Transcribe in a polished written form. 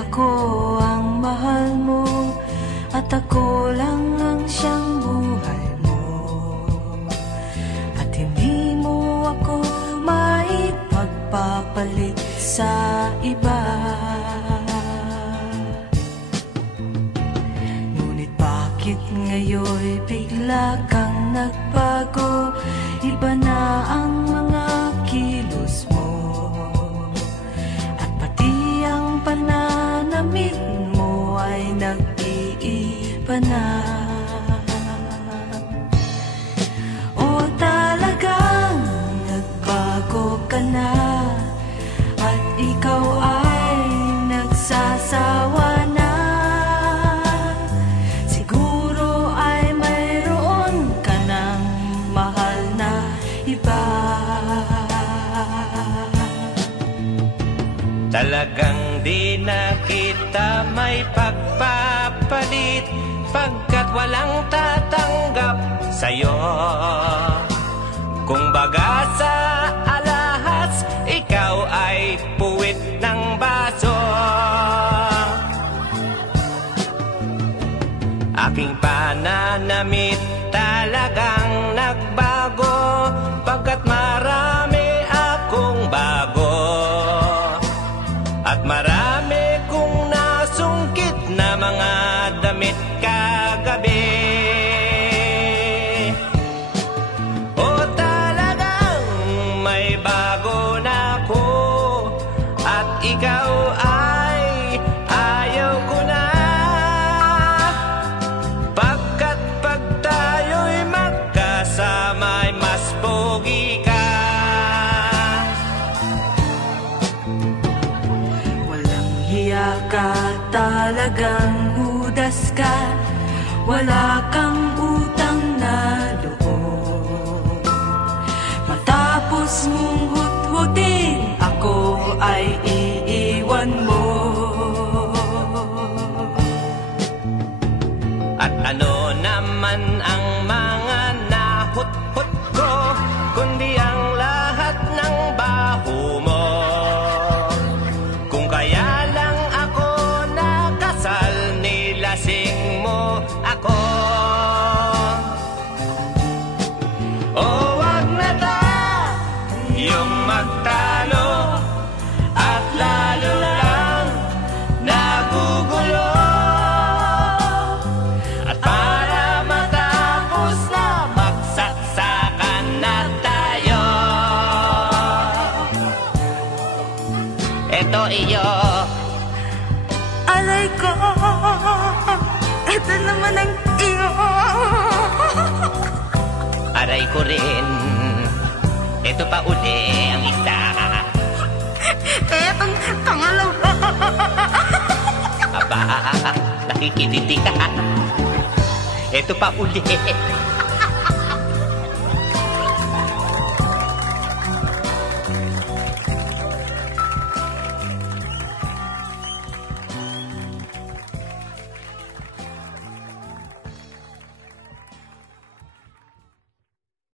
ako ang mahal mo at ako lang ang siyang buhay mo, at hindi mo ako maipagpapalit sa iba. Ngunit bakit ngayon'y bigla kang nagbago? Iba na ang mga kilos mo, at pati ang pananamit mo ay nag-iiba na. O talagang nagbago ka na, at ikaw ay nagsasawa na. Siguro ay mayroon ka ng mahal na iba. Talagang di na kita may pagpapalit, pagkat walang tatanggap sa'yo. Kung baga sa alahas, ikaw ay puwit ng baso. Aking pananamit talagang nagbago, pagkat marami akong bago, at marami kong nasungkit na mga damit kagabi. O talagang may bago na ako, at ikaw ay ayaw ko na, pagkat pag tayo'y magkasama ay mas pogi ka. Walang hiya ka, talagang hudas ka, wala kang utang na loob. Matapos mong hut-hutin, ako ay iiwan mo. At ano naman ang mga nahut-hut ko, kundi ang lahat ng baho mo. Kung kaya lang ako nakasal, nilasing mo ako. O wag na tayong magtalo, at lalo lang nagugulo. At para matapos na, magsaksakan na tayo. Eto iyo, Aray ko, ito naman ang iyo. aray ko rin. Eto pa uli ang isa. Etong pangalawa. Aba, nakikititi ka. Eto pa uli.